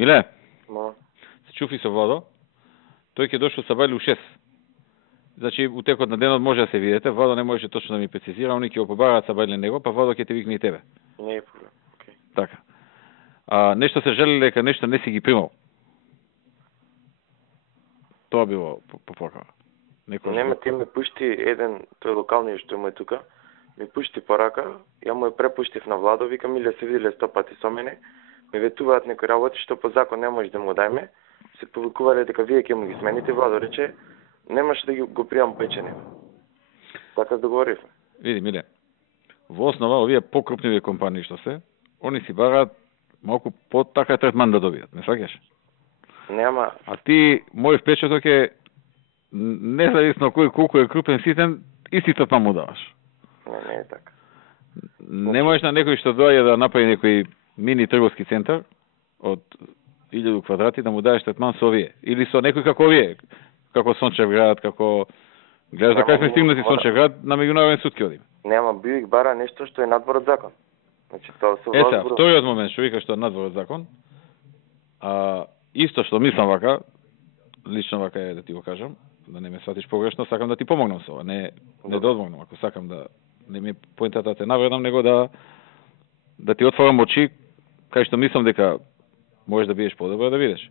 Миле, Но, се чуфи со Владо, тој ќе дошол сабајле у 6. Значи, у текот на денот може да се видите, Владо не можеше точно да ми прецизира, они ќе го побараат сабајле него, па Владо ќе те викне и тебе. не е проблем. Okay. Така. Нешто се жели дека нешто не си ги примал. Тоа било попокава. Нема, ти ми пушти еден, тој локалниот што му е тука, ми пушти порака, ја му ја препуштив на Владо, вика миле се виделе 100 пати со мене, ми ветуваат некои работи што по закон не може да му дајме, се повикувале дека вие ќе му ги смените, Владо рече, немаше да го пријам печене. Така договоривме. Види, Миле, во основа овие покрупниви компании што се, они си бараат малку по-така третман да добијат, не саѓаш? Нема. А ти, мој впечаток е, независно кој колку е крупен ситен, исти третман му даваш. Не е така. Не можеш на некој што доаѓа да направи некој мини трговски центар од 1000 квадрати да му даеш третман со овие. Или со некој како овие, како Сончев град, како... Гледаш да кај сме стигнати Сончев град, на меѓународен суд ќе одиме. Нема, Бивик бара нешто што е надвор од закон. Значи, тоа се Ета, вториот момент што вика што е надвор од закон, исто што мислам вака, лично вака е да ти го кажам, да не ме сватиш погрешно, сакам да ти помогнам со ова, не да одмогнам, ако сакам да не ми поентата те навредам, него да ти отворам очи, кај што мислам дека можеш да бидеш подобро да видиш.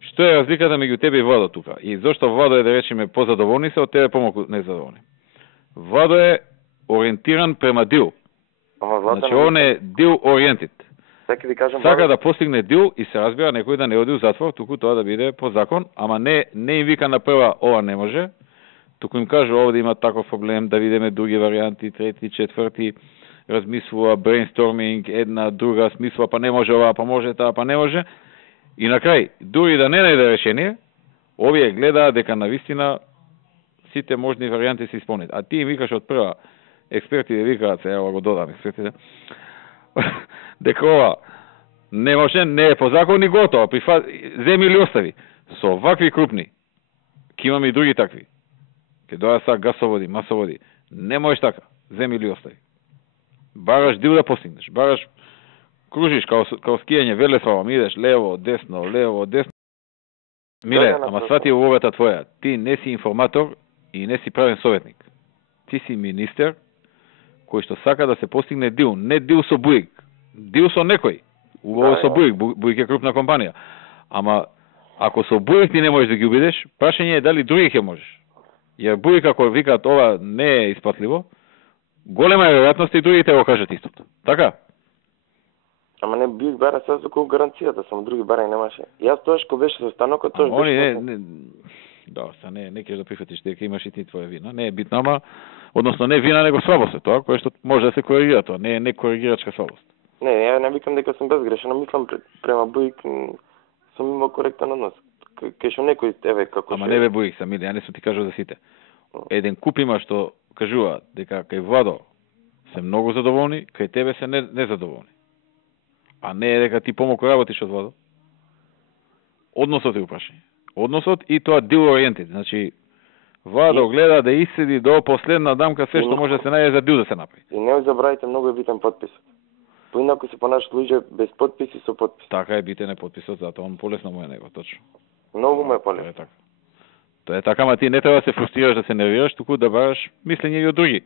Што е разликата меѓу тебе и Владо тука? И зошто Владо е, да речеме, позадоволни се, од тебе помалку незадоволни? Владо е ориентиран према дил. Значи, он е дил ориентит. Сака да постигне дил и се разбира некој да не оди у затвор, туку тоа да биде по закон, ама не им вика на прва ова не може, туку им каже овде има таков проблем, да видиме други варианти, трети, четврти, размислува, брейнсторминг, една, друга, смислува, па не може ова, па може таа, па не може. И на крај, дури да не најде решение, овие гледаат дека навистина сите можни варианти се исполнет. А ти им викаш од прва, експертите викаат се, ево го додам експертите, дека ова не може, не е по закон и готово, земи или остави. Со вакви крупни, ке имаме и други такви, ке доја са гасоводи, масоводи, не можеш така, земи или остави. Бараш дил да постигнеш, бараш кружиш као скијање велеславом, идеш лево, десно, лево, десно. Миле, ама свати улогата твоја, ти не си информатор и не си правен советник. Ти си министер кој што сака да се постигне дил, не дил со Буик, дил со некој. Уговор со Буик, Буик е крупна компанија. Ама ако со Буик ти не можеш да ги убедиш, прашање е дали други ќе можеш. Jer Буик ако викаат ова не е испатливо, голема е веројатност и другите го кажат истото. Така? Ама не Буик бара се за колку гаранцијата, само други барања немаше. Јас тоаш кој беше со станокот, тоаш беше. Да, не ќе да прифатиш дека имаш и ти твоја вина. Не е битно, ама односно не вина, него слабост е тоа, кое што може да се коригира тоа, не е коригирачка слабост. Не, ја не викам дека сум безгрешен, мислам према Буик сум имал коректен однос. Кај што некој еве како Ама не бе Буик сам, ја не сум ти кажал за сите. Еден куп има што кажуваат дека кај Владо се многу задоволни, кај тебе се незадоволни. А не е дека ти помалку работиш од Владо. Односот е упрашање. Односот и тоа дил ориентит. Значи, Владо гледа да иседи до последна дамка се што може да се најде за дил да се направи. И не забравајте, многу е битен потписот. Поинаку се понашат луѓе без потписи со потпис. Така е битен е потписот, затоа он полесно му е него, точно. Многу му е полесно. Тоа е така. Тоа е така, ама ти не треба да се фрустрираш, да се нервираш, туку да бараш мислење и од други.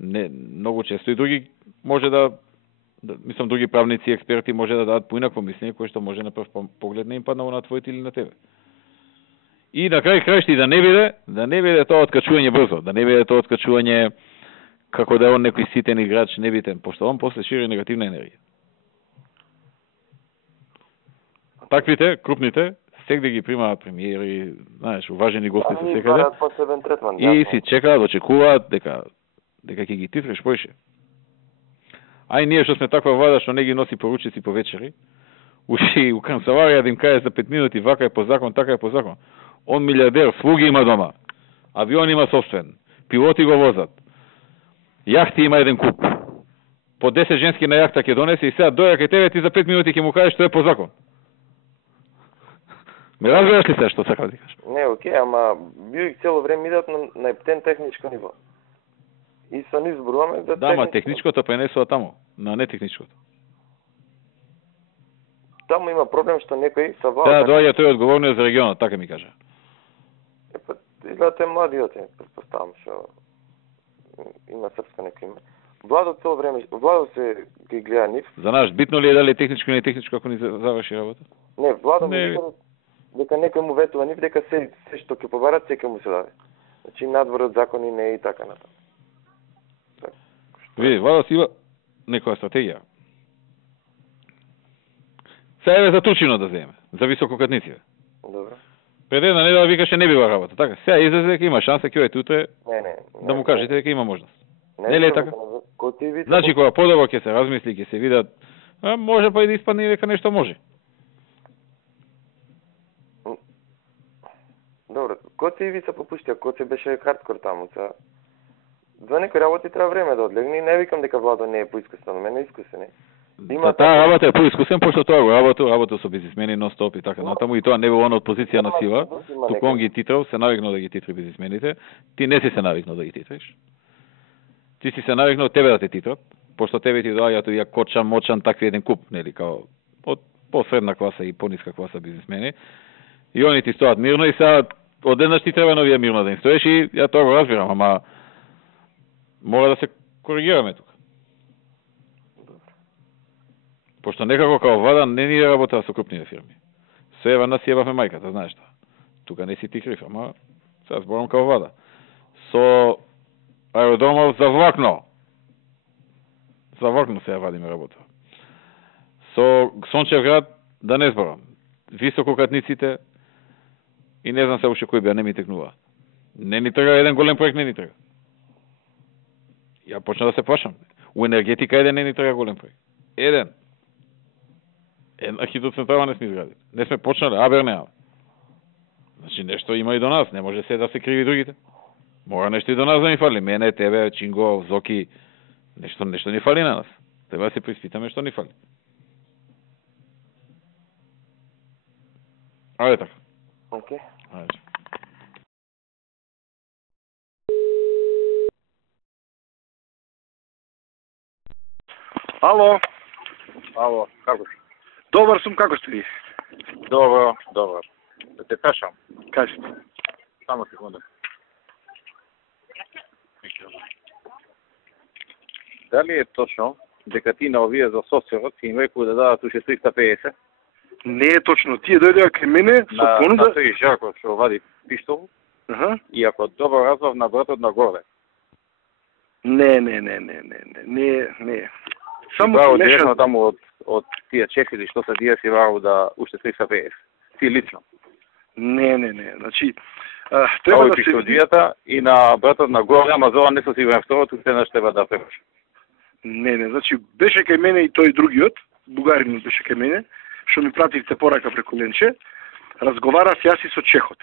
Не, многу често и други може мислам други правници, експерти може да дадат поинакво мислење кое што може на прв поглед не им паднало на твоите или на тебе. И на крај крајшти да не биде тоа откачување брзо, да не биде тоа откачување како да е он некој ситен играч, небитен, пошто он после шири негативна енергија. Таквите, крупните, секде ги примаат премиери, знаеш, уважени гости се секаде. И си чекаат, очекуваат дека ќе ги тифреш поише. Ај ние што сме таква влада што не ги носи поручици по вечери, уши у канцеларија да им каже за 5 минути вака е по закон, така е по закон. Он милиардер, слуги има дома, авион има собствен, пилоти го возат, јахти има еден куп, по 10 женски на јахта ќе донесе и сега доја кај тебе ти за 5 минути ќе му кажеш што е по закон. Ме разбираш ли се што сакам да кажеш? Не, окей, ама Буик цело време идат на ептен техничко ниво. И сам изборуваме да ама техничкото пренесува тамо, на нетехничкото. таму има проблем што некои са Да, доаѓа тој одговорниот за регионот, така ми кажа. Изгледа младиот, предпоставам, што има српско некој име. Владо цело време, Владо се ги гледа нив. За нас битно ли е дали техничко или не техничко ако ни заврши работа? Не, Владо ми дека некој му ветува нив, дека се што ќе побарат, се ќе му се даде. Значи надвор од закони не е и така натаму. Види, Владо си има некоја стратегија. Сега е за Турчино да земе, за висококатниците. Добро. Пред една недела викаше не била работа, така? Сега излезе дека има шанса ќе ојте утре Не. да му кажете дека има можност. Не ли е така? Значи кога подобро ќе се размисли, ќе се видат, може па и да испадне и дека нешто може. Добро, Коци и ви се попуштија, Коци беше хардкор таму, за некои работи треба време да одлегне и не викам дека Владо не е поискусен, но мене искусен е. За таа работа е поискусен, пошто тоа го работа со бизнисмени нон-стоп и така натаму, и тоа не било од позиција на сила, туку он ги титрал, се навикнал да ги титри бизнисмените, ти не си се навикнал да ги титриш. Ти си се навикнал тебе да те титрат, пошто тебе ти доаѓаат ја Кочан, Мочан, такви еден куп, нели, као од посредна класа и пониска класа бизнисмени, и они ти стоат мирно и сега одеднаш ти треба новија мирно да им стоеш и ја тоа го разбирам, ама мора да се коригираме тука. Пошто некако као влада не ни работа со крупните фирми. Се ева нас јебавме мајката, знаеш што. Тука не си ти крив, ама сега зборам као влада. Со аеродромов завлакно се ја вадиме работа. Со Сончев град да не зборам. Висококатниците и не знам се уште кој беа, не ми текнува. Не ни трга еден голем проект, не ни трга. Ја почна да се плашам. У енергетика еден не ни трга голем проект. Еден. Една хидроцентрала не сме изградили. Не сме почнали, абер неа. Значи нешто има и до нас, не може се да се криви другите. Мора нешто и до нас да ни фали. Мене, тебе, Чинго, Зоки, нешто ни фали на нас. Треба да се приспитаме што ни фали. Ајде така. Окей. Ајде. Ало, Како си? добар сум, како сте ви? Добро. Да те прашам. Кажете. Само секунда. Дали е точно дека ти на овие за социјалот си им рекол да дадат уште 350? Не е точно. Тие дојдеа кај мене со понуда. На тој Жарко што вади пиштол. И ако добро разбав на братот на горе. Не. Само директно таму од тие чефили што се дија си варал да уште 350. Ти лично. Не. Значи, треба да се види и на братот на горе, ама за ова не сум сигурен второто, се треба да препаш. Не, значи беше кај мене и тој другиот, бугаринот беше кај мене, што ми пративте порака преку Ленче, разговарав јас и со чехот.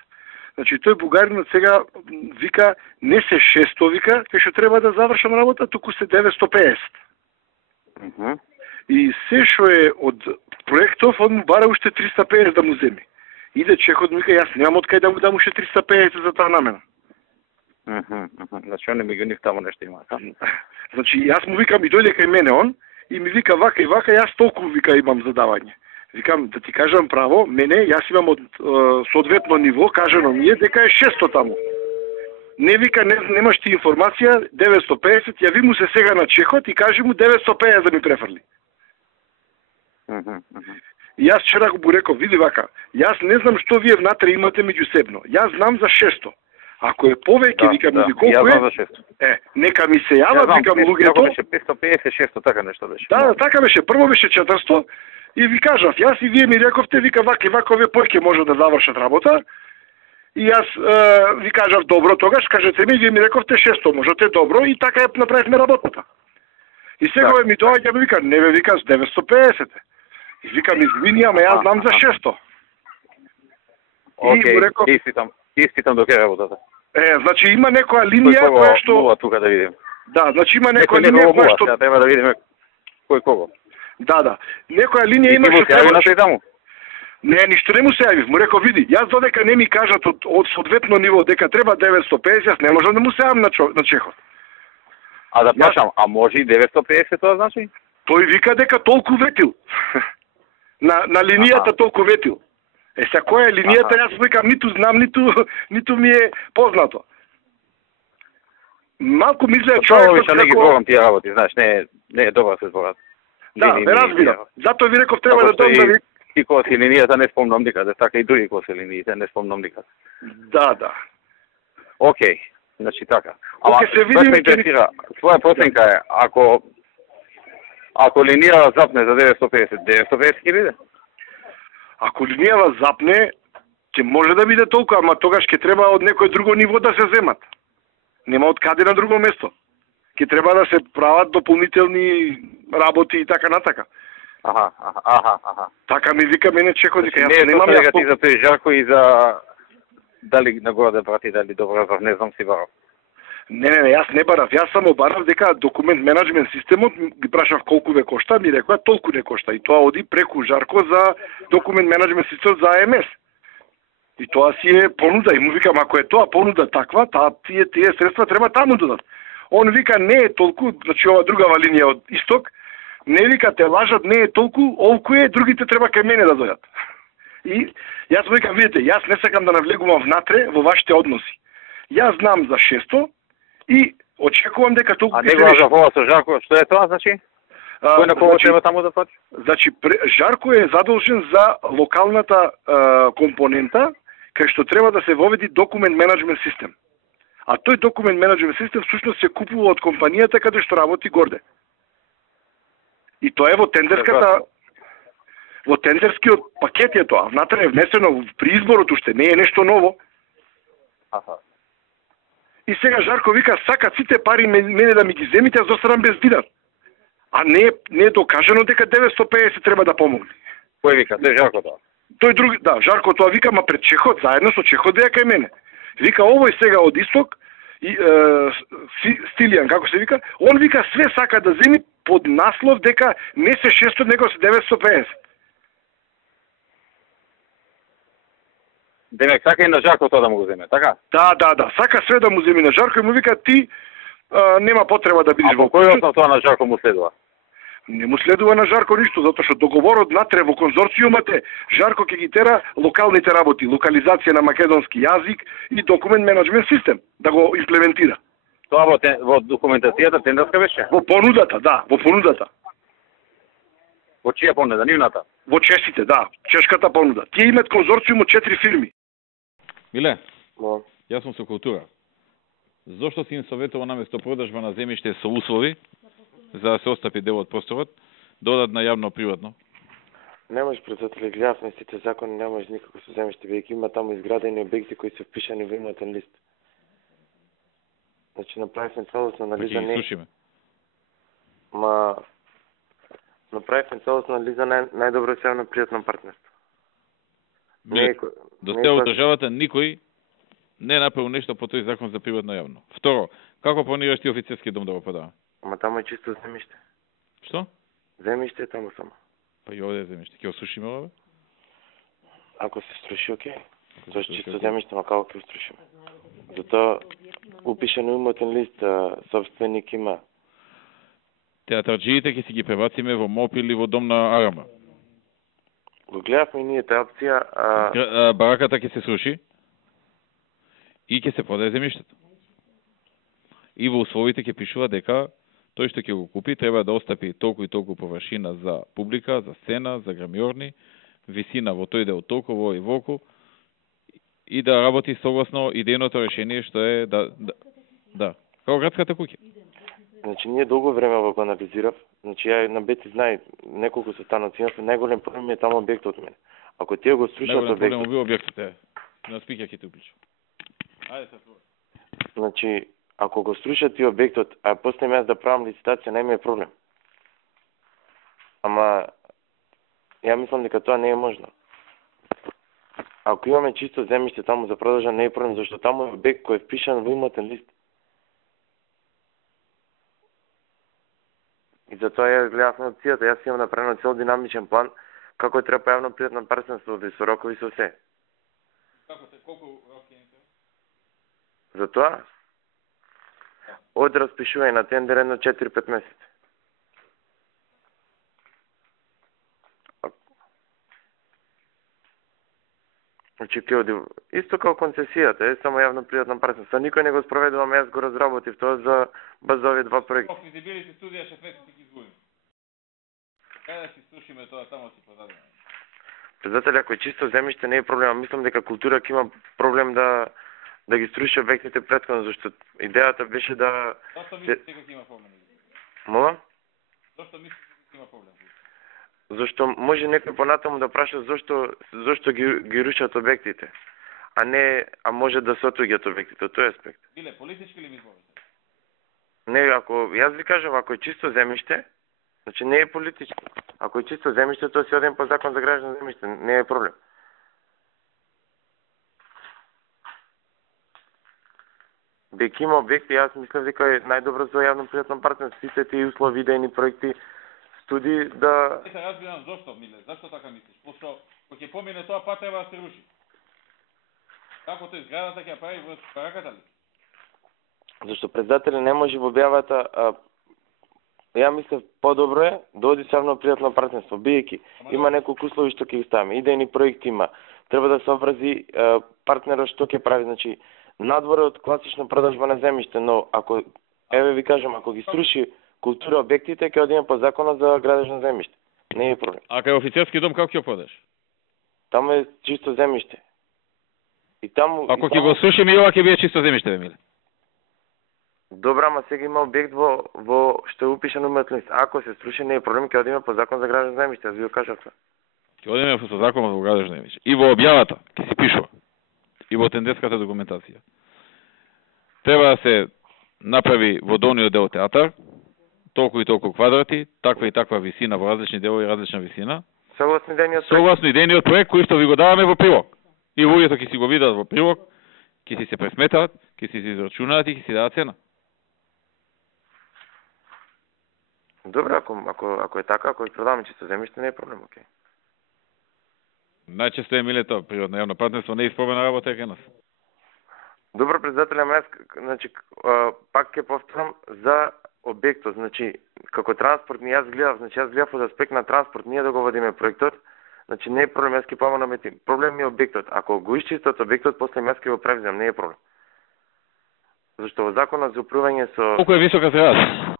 Значи тој бугаринот сега вика не се 600 вика, кај што треба да завршам работа, туку се 950. И се што е од проектов, он му бара уште 350 да му земи. Иде чехот му вика, јас немам од кај да му дам уште 350 за таа намена. Значи он не ми ги нив тамо нешто има. Значи јас му викам и дојде кај мене он и ми вика вака и вака, јас толку вика имам задавање. Викам да ти кажам право, мене јас имам од соодветно ниво, кажано ми е дека е 600 таму. Не вика немаш ти информација 950, јави му се сега на чехот и кажи му 950 да ми префрли. И јас вчера го реков, види вака, јас не знам што вие внатре имате меѓусебно. Јас знам за 600. Ако е повеќе, викам или колку е, нека ми се јават, викам луѓето. Беше 550, 600, така нешто беше. Да, така беше. Прво беше 400 и ви кажав, јас и вие ми рековте, вика вака и вака, овие појке може да завршат работа. И јас ви кажав добро тогаш, кажете ми, вие ми рековте 600, можете добро и така ја направивме работата. И сега ми доаѓа ми вика, не бе, вика 950. И викам, извини, ама јас знам за 600. Окей, испитам до крај работата. Значи има некоја линија која што... Мова тука да видим. Да, значи има некоја линија која што... Треба да видиме кој кого. Да. Некоја линија има што треба... И таму? Не, ништо не му се јавив. Му реков, види, јас додека не ми кажат од соодветно ниво дека треба 950, јас не можам да му се јавам на чехот. А да прашам, а може и 950 тоа значи? Тој вика дека толку ветил. на линијата толку ветил. Се која е линијата, јас викам ниту знам, ниту ми е познато. Малку мисле човекот како... не ги зборам тие работи, знаеш, не е добро се зборат. Да, ве разбирам. Затоа ви реков треба да дом и кога си линијата не спомнам никаде, така и други кога си линиите не спомнам никаде. Да. Океј, значи така. Ама се видиме твоја проценка е, ако линија запне за 950 хиляди? Ако линијава запне, ќе може да биде толку, ама тогаш ќе треба од некој друго ниво да се земат. Нема од каде на друго место. Ќе треба да се прават дополнителни работи и така натака. Аха. Така ми вика мене Чеко, дека јас немам ја ти за тој Жарко и за дали нагоре да прати, дали добро, не знам си барав. Не, јас не барав. Јас само барав дека документ менеджмент системот, ги прашав колку ве кошта, ми рекоа толку не кошта. И тоа оди преку Жарко за документ менеджмент системот за АМС. И тоа си е понуда. И му викам, ако е тоа понуда таква, тие средства треба таму додат. Он вика, не е толку, значи ова другава линија од Исток, не вика, те лажат, не е толку, олку е, другите треба кај мене да дојдат. И јас му викам, видите, јас не сакам да навлегувам внатре во вашите односи. Јас знам за 600 и очекувам дека толку... А не го за ова со Жарко, што е тоа, значи? Кој на кого треба таму да плати? Значи, Жарко е задолжен за локалната компонента, кај што треба да се воведи документ менеджмент систем. А тој документ менеджмент систем всушност се купува од компанијата каде што работи горде. И тоа е во тендерската... Во тендерскиот пакет е тоа. Внатре е внесено при изборот уште, не е нешто ново. Аха. И сега Жарко вика, сакат сите пари мене да ми ги земите, а зостанам без диnar. А не е докажено дека 950 треба да помогне. Кој вика? Тој Жарко тоа? Тој други, да, Жарко тоа вика, ма пред Чехот, заедно со Чехот дека кај мене. Вика, овој сега од Исток, и, Стилијан, како се вика, он вика све сака да земи под наслов дека не се 600, него се 950. Демек, сака и на Жарко тоа да му го земе, така? Да, сака све да му земи на Жарко и му вика, ти нема потреба да бидеш во кој основ тоа на Жарко му следува? Не му следува на Жарко ништо, затоа што договорот натре во конзорциумот е Жарко ќе ги тера локалните работи, локализација на македонски јазик и документ менеджмент систем, да го имплементира. Тоа во документацијата тендерска беше? Во понудата, да, во понудата. Во чија понуда, нивната? Во чешите, да, чешката понуда. Тие имат конзорциум од 4 фирми. Миле, јас сум со култура. Зошто си им советува наместо продажба на земјиште со услови, за да се остапи дел од просторот, додат на јавно-приватно? Не можеш, председатели, гледав на сите закони, не можеш никако со земјиште, бидејќи има таму изградени објекти кои се впишани во имотен лист. Значи, направивме целосна анализа... Ги слушиме. Направивме целосна анализа најдобро се јавно-приватно партнерство. До сега од државата никој не направил нешто по тој закон за приватно јавно. Второ, како планираш ти офицерски дом да го подава? Ама таму е чисто земјиште. Што? Земјиште е таму само. Па и овде е земјиште. Ќе осушиме ова? Ако се струши, окей. Тоа е чисто земјиште, ма како ќе струшиме? Затоа упишено имотен лист, собственик има. Театарџиите ќе си ги пребациме во МОП или во дом на Арама. Го гледавме и ние таа опција. Бараката ќе се сруши и ќе се продаде земјиштето. И во условите ќе пишува дека тој што ќе го купи треба да остапи толку и толку површина за публика, за сцена, за грамиорни, висина во тој дел толку, во и волку, и да работи согласно идејното решение што е да. Како градската куќа. Значи, ние долго време го анализирав. Значи, ја на Бети знае неколку состаноци, најголем проблем е таму објектот мене. Ако тие го струшат објектот... Најголем проблем оби објектот на спикер ќе те уклучи. Ајде се слушай. Значи, ако го струшат тие објектот, а после јас да правам лицитација, нема е проблем. Ама, ја мислам дека тоа не е можно. Ако имаме чисто земјиште таму за продажа, не е проблем, зашто таму е објект кој е впишан во имотен лист. И затоа ја гледавме опцијата, јас имам направено цел динамичен план како треба јавно-приватно партнерство со рокови со се. Колку роки имате? Затоа од распишување на тендер на 4-5 месеци. Значи ќе оди исто како концесијата, е само јавно-приватно партнерство. Никој не го спроведувам, јас го разработив тоа за баз за овие два проекти. Физибилити студија 6 месеци ги изгубим. Кај да си слушаме тоа таму си продадеме. Председател, ако е чисто земјиште не е проблем, мислам дека култура ќе има проблем да ги струши обектите претходно, зашто идејата беше да Зошто мислите дека има проблем? Молам? Зошто мислите дека има проблем? Зашто може некој понатаму да праша зошто ги рушат обектите, а може да се отуѓат обектите, тој аспект. Биле политички или изборите? Не, ако јас ви кажам, ако е чисто земјиште, значи не е политички. Ако е чисто земјиште, тоа си оден по закон за граждано земјиште, не е проблем. Дека има обекти, јас мислам дека е најдобро за јавно-приватно партнерство, сите тие услови, идејни проекти, студии да... Се разбирам зошто, Миле, зашто така мислиш? Пошто кога ќе помине тоа пат треба да се руши. Како тој зградата ќе ја прави врз параката ли? Зашто председателя не може во објавата, ја мислев по-добро е да оди со јавно-приватно партнерство, биејќи има неколку услови што ќе ги ставиме, идејни проекти има, треба да се обврзи партнерот што ќе прави, значи надвор од класична продажба на земјиште, но ако еве ви кажам, ако ги струши култура обектите, ќе одиме по законот за градежно земјиште. Не е проблем. А кај офицерски дом како ќе продаш? Таму е чисто земјиште. И таму Ако ќе го срушиме и ова ќе биде чисто земјиште, Миле. Добра, ама сега има обект во што е упишан уметен лист. Ако се струши не е проблем, ќе одиме по закон за градежно земјиште, јас ви го кажав тоа. Ќе одиме со законот за градежно земјиште. И во објавата ќе си пишува. И во тенденската документација. Треба да се направи во долниот дел театар, толку и толку квадрати, таква и таква висина во различни делови, различна висина. Согласно идејниот проект. Согласно идејниот проект кој што ви го даваме во прилог. И луѓето ќе си го видат во прилог, ќе си се пресметаат, ќе си израчунаат и ќе си дадат цена. Добро, ако е така, ако продаваме чисто земјиште, не е проблем, окей. Најчесто е, Миле, тоа природно јавно партнерство не е испробена работа кај нас. Добро, председателе, јас значи пак ќе повторам за обектот, значи како транспорт јас гледав од аспект на транспорт, ние да го водиме проектот, значи не е проблем, јас ќе помогнам тим. Проблем е обектот. Ако го исчистат обектот, после јас ќе го превземам, не е проблем. Зашто во законот за управување со Колку е висока зградата?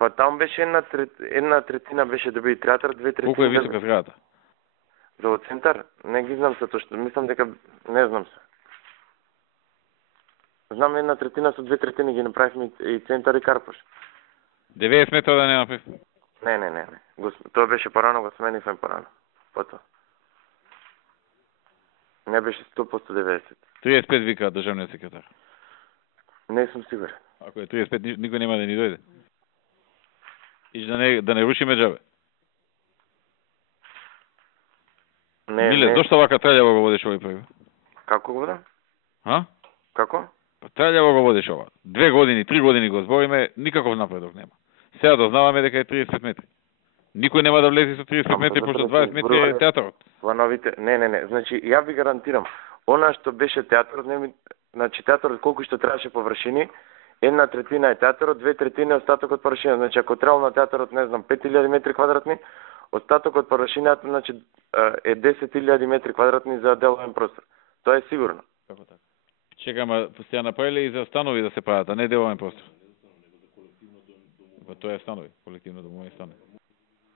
Па там беше една третина беше да биде театар, 2/3. Колку е висока зградата? За во центар? Не ги знам се точно. Мислам дека не знам се. Знам 1/3 со 2/3 ги направивме и центар и Карпош. 90 метра да не направи? Не. Тоа беше порано, го сменивме порано. Потоа. Не беше 100% 90. 35 вика државниот секретар. Не сум сигурен. Ако е 35, никој нема да ни дојде. И да не рушиме џабе. Миле, зошто вака трелјаво го водиш овој проект? Како го водам? А? Како? Па трелјаво го водиш ова. 2 години, 3 години го збориме, никаков напредок нема. Сега дознаваме дека е 35 метри. Никој нема да влезе со 35 метри, пошто 20 метри е театарот. Во новите, не. Значи, ја ви гарантирам, она што беше театарот, значи театарот колку што требаше површини, 1/3 е театарот, 2/3 остатокот површина. Значи, ако требало на театарот, не знам, 5000 метри квадратни, остатокот површината, значи, е 10.000 метри квадратни за деловен простор. Тоа е сигурно. Како така? Чека, ама сте направиле и за станови да се прават, а не деловен простор. Па тоа е станови, колективно домови станови.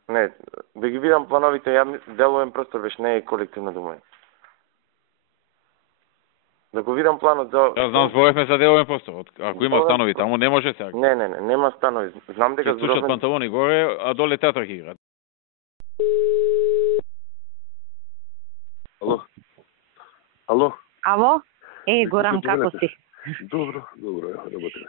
Не, да ги видам плановите, деловен простор беше, не е колективно домови. Да го видам планот за... Јас знам, зборевме за деловен простор. Ако има станови таму, не може сега. Не, нема станови. Знам дека ќе слушат панталони горе, а доле театар ќе играат. Ало? Горан, како си? Добро, работи.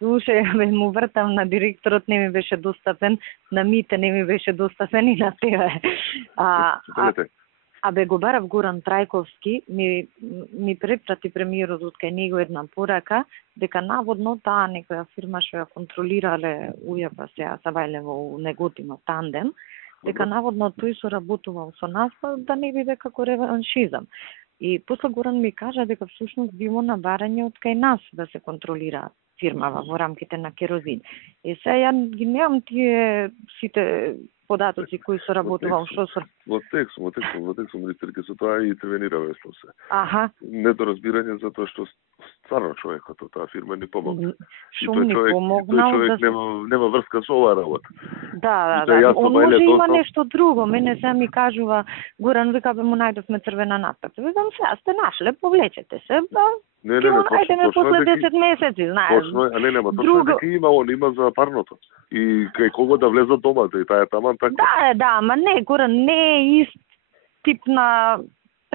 Слушај, му вртам на директорот, не ми беше достапен, на Мите не ми беше достапен и на тебе. Абе го барав Горан Трајковски, ми препрати премиерот од кај него една порака, дека наводно таа некоја фирма што ја контролирале ујапа сега Савајле во Неготино тандем, дека наводно тој соработувал со нас, да не биде како реваншизам. И после Горан ми кажа дека всушност било набарање од кај нас да се контролира фирмава во рамките на Керозин. Се ја ги немам тие сите податоци кои се работувал што се. Во текст, министерке со тоа и интервенираме се. Аха. Недоразбирање за тоа што стварно човекот од таа фирма ни помогна. Шум ни помогнал. Тој човек нема врска со оваа работа. Да. Он може има нешто друго. Мене се ми кажува, Горан, вика, му најдовме црвена надписа. Викам, сега сте нашле, повлечете се. Не, најдеме после 10 месеци, знаеш. Точно, а нема, точно дека има за парното. И кај кого да влезат домата, и таа е таман така. Да, ама не, Горан, не е ист тип на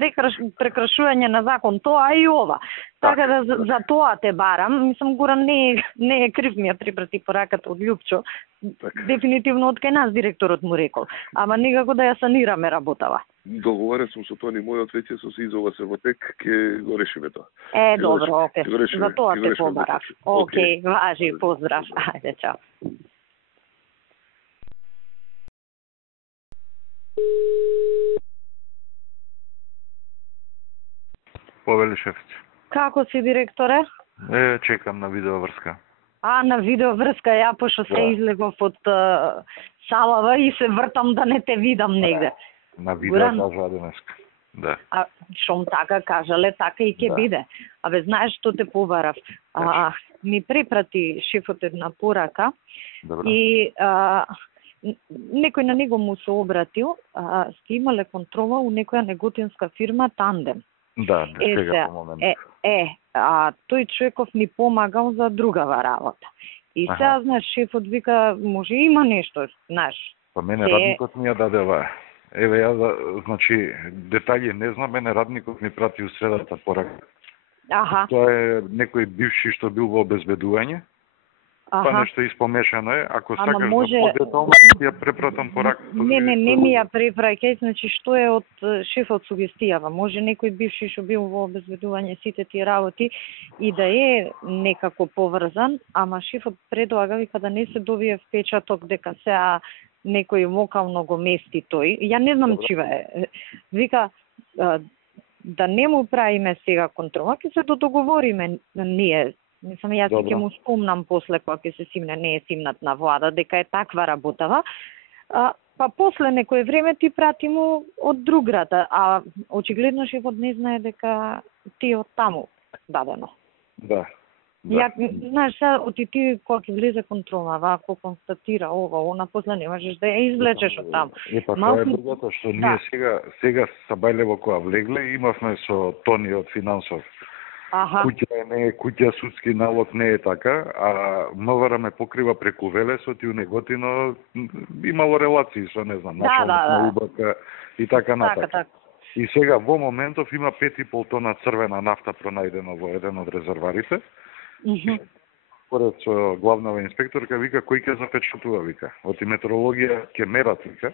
прекрашување на закон, тоа и ова. Така да за тоа те барам. Мислам, Горан не е крив, ми ја припрати пораката од Љупчо. Дефинитивно од кај нас директорот му рекол. Ама некако да ја санираме работава. Договарен сум со Тони, мојот веќе со се изова се во тек, ќе го решиме тоа. Добро, окей. За тоа те побарав. Окей, важи, поздрав. Ајде, чао. Повели шефче. Како си, директоре? Чекам на видеоврска. На видеоврска, ја пошто се излегов од салава и се вртам да не те видам негде. На видео кажа денеска. Да. Шом така кажале, така и ќе биде. Абе, знаеш што те побарав? Ми препрати шефот една порака. Добро. И некој на него му се обратил, сте имале контрола у некоја неготинска фирма Тандем. Да, сега по момент. Тој човеков ни помагал за другава работа. И сега, знаеш, шефот вика, може има нешто, знаеш. Па мене радникот ми ја даде ова. Еве ја, значи, детаљи не знам, мене радникот ми прати у средата порака. Тоа е некој бивши што бил во обезбедување. Па нешто испомешано е, ако сакаш може... да подетално, ја препратам пораката. Не ми ја препраќај, значи што е од шефот сугестијава. Може некој бивши што бил во обезбедување сите тие работи и да е некако поврзан, ама шефот предлага, вика, да не се добие впечаток дека сега некој локално го мести тој. Ја не знам чива е. Вика, да не му правиме сега контрола, ќе се додоговориме ние. Мислам, јас ќе му спомнам после кога ќе се симне, не е симнат на влада, дека е таква работава. Па после некое време ти прати му од друг град, а очигледно шефот не знае дека ти од таму дадено. Да. Ја, знаеш, од ти кога ќе влезе контрола, ако констатира ова, она после не можеш да ја извлечеш од таму. Тоа е другото, што ние сега Сабајлево кога влегле, имавме со Тони од финансов. Куќа не е куќа, судски налог не е така, а МВР ме покрива преку Велесот и у Неготино имало релации со, не знам, началник на УБК и така натака. И сега во моментов има 5,5 тона црвена нафта пронајдено во еден од резерварите. Според со главнава инспекторка, вика, кој ќе запечатува, вика. Од метеорологија ќе мерат, вика.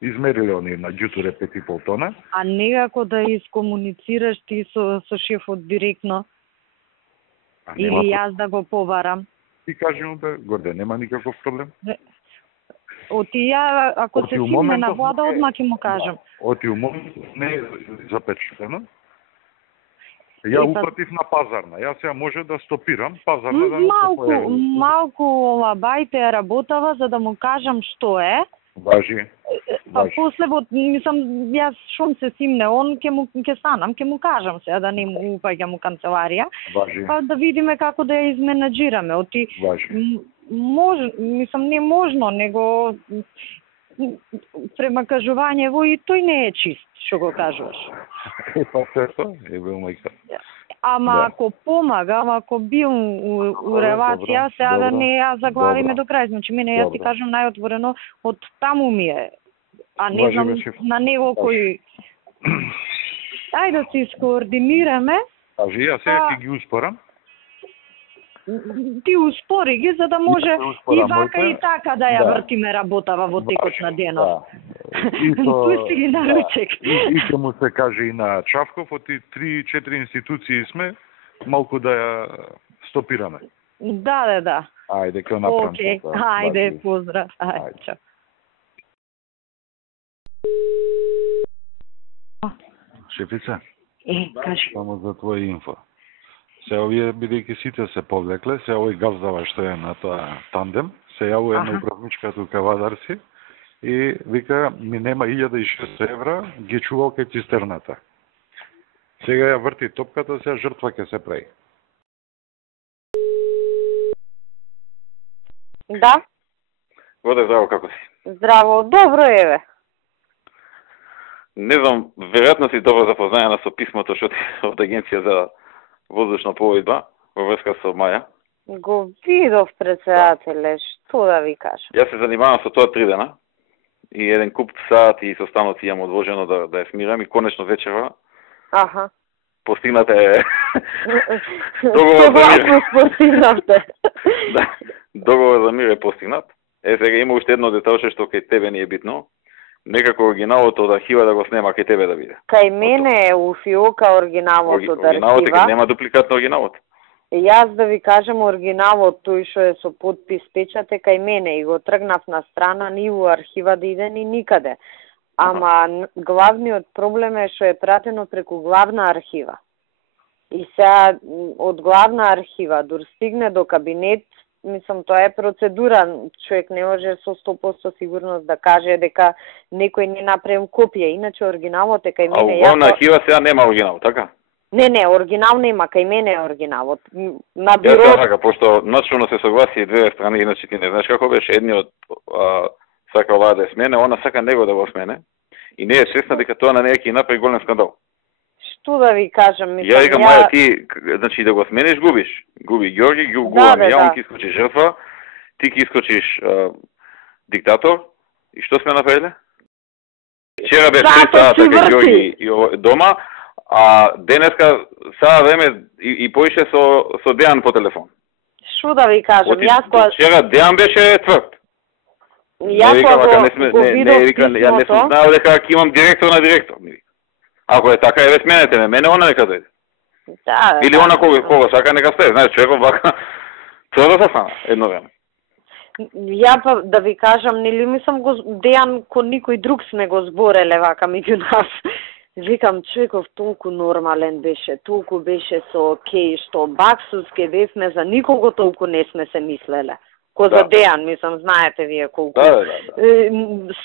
Измериле они на ѓутуре 5,5 тона. А некако да искомуницираш ти со шефот директно? Или јас да го побарам? Ти кажи му, Горде, нема никаков проблем. Ја, ако се симне на влада, одма ќе му кажам. Оти у момент не е запечатено. Ја упатив на пазарна. Јас сега може да стопирам пазарна. Малку олабајте работава за да му кажам што е. Важи. После мислам, јас шум се симне, он ќе станам, ќе му кажам сега да не му упаѓам у канцеларија. Важи. Па да видиме како да ја изменаџираме. Мислам, не можно, него према кажувањево и тој не е чист, што го кажуваш. Па сето, е бил мајка. Ама ако помага, ако бил у релација, сега да не ја заглавиме до крај. Значи, мене ја ти кажам најотворено, од таму ми е. А не знам на него кој... Ајде да се искоординираме. Кажи, ја сега ќе ги успорам. Ти успори ги, за да може и вака и така да ја вртиме работава во текот на денот. Пусти ги на ручек. И ќе му се каже и на Чавков, од 3-4 институции сме, малку да ја стопираме. Да. Ајде, ќе направам. Океј, ајде, поздрав. Ајде, чао. Шефица, кажи. само за твоја инфо. Се овие бидејќи сите се повлекле, се овој газдава што е на тоа тандем, се јавува на управничка тука Вадарси и вика ми нема 1600 евра, ги чувал кај цистерната. Сега ја врти топката, сега жртва ќе се прави. Да. Воде, здраво, како си? Здраво, добро еве. Не знам, веројатно си добро запознаена со писмото што ти од Агенција за воздушна пловидба во врска со Маја. Го видов, председателе, што да ви кажам. Јас се занимавам со тоа 3 дена и еден куп сати и состаноци имам одложено да ја смирам и конечно вечерва постигната е договор за мир е постигнат. Сега има уште едно деталче што кај тебе не е битно. Некако оригиналот од архива да го снема кај тебе да биде. Кај мене е у фиока оригиналот од архива. Оригиналот е, нема дупликат на оригиналот. Јас да ви кажам оригиналот тој што е со подпис печат е кај мене и го тргнав на страна ни у архива да иде ни никаде. Ама главниот проблем е што е пратено преку главна архива. И сега од главна архива дур стигне до кабинет, мислам тоа е процедура, човек не може со 100% сигурност да каже дека некој не направил копија, иначе оригиналот е кај мене. А главна архива сега нема оригинал, така? Не, оригинал нема, кај мене е оригиналот. На биро... Јас така, пошто начално се согласи две страни, иначе ти не знаеш како беше, едниот сака оваа да смене, она сака него да го смене и не е свесна дека тоа на неја ќе направи голем скандал. Што да ви кажам, мислам, ја викам, Маја, ти, значи да го смениш, губиш. Губи Ѓорги, губам ја, ќе искочиш жртва, ти ќе искочиш диктатор, и што сме направиле? Вчера беше 3 сата кај Ѓорги дома, а денеска сада време и поише со Дејан по телефон. Што да ви кажам, јас кога... Вчера Дејан беше тврд. Јас кога го видов писмото... Ја не сум знаел дека ќе имам директор на директор. Ако е така, еве сменете ме, мене она нека дојде. Да. Или она кога сака нека стае, знаеш, човекот вака тврдо се стана едно време. Ја па да ви кажам, нели мислам го Дејан ко никој друг сме го збореле вака меѓу нас. Викам, човеков толку нормален беше, толку беше со окей, што баксуске бевме, за никого толку не сме се мислеле. Ко за Дејан, мислам, знаете вие колку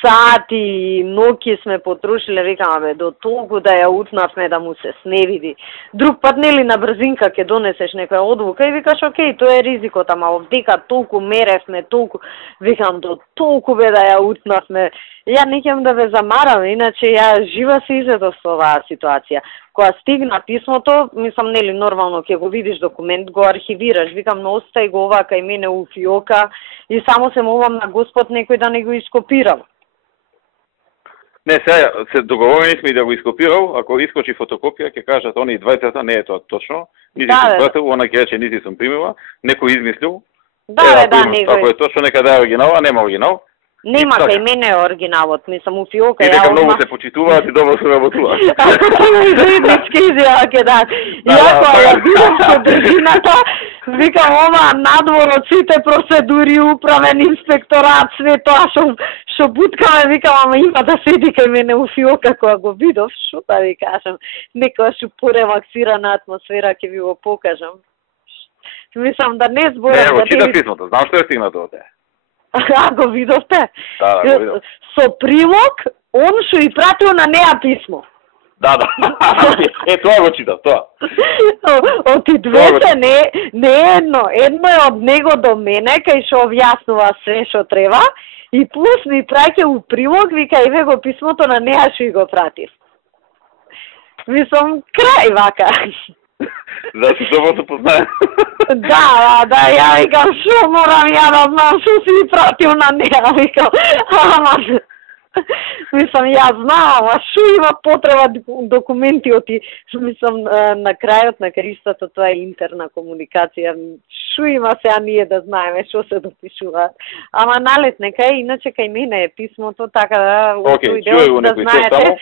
сати, ноќи сме потрошиле, викам, абе, до толку да ја утнавме да му се сневиди. Друг пат, нели, на брзинка ќе донесеш некоја одлука и викаш, окей, тоа е ризикот, ама овдека толку меревме, толку, викам, до толку бе да ја утнавме. Ја не ќам да ве замарам, иначе ја жива се изедов со оваа ситуација. Кога стигна писмото, мислам, нели, нормално ќе го видиш документ, го архивираш, викам, но остај го ова кај мене у фиока и само се молам на Господ некој да не го ископирал. Не, сега се договорени сме да го ископирал, ако искочи фотокопија, ќе кажат они двајцата, не е тоа точно, нити сум пратил, она ќе рече нити сум примила, некој измислил. Ако е точно нека да е оригинал, а нема оригинал. Нема кај мене е оригиналот, мислам у фиока. И дека многу се почитуваат и добро се работуваат. Ако тоа е заеднички изјава ќе да. Иако ја видам со држината, викам ова надвор од сите процедури, управен инспекторат, све тоа што буткаме, викам, ама има да седи кај мене у фиока кога го видов, што да ви кажам, некоја порелаксирана атмосфера ќе ви го покажам. Мислам да не зборам. Не, го читав писмото, знам што е стигнато од те. А, го видовте? Да, го видов. Со прилог, он што и пратил на неа писмо. Да. Тоа го читав, тоа. Од и двете, не едно. Едно е од него до мене, кај што објаснува се што треба, и плюс ми праќа у прилог, вика, еве го писмото на неа што и го пратив. Мислам, крај вака. Да си добро се познае. Да, ја викам, шо морам ја да знам, шо си пратил на неа, викам, ама, мислам, ја знам, ама шо има потреба документиот и, мислам, на крајот на кристата тоа е интерна комуникација, шо има сега ние да знаеме, шо се допишуваат, ама налет нека е, иначе кај мене е писмото, така да, да знаете,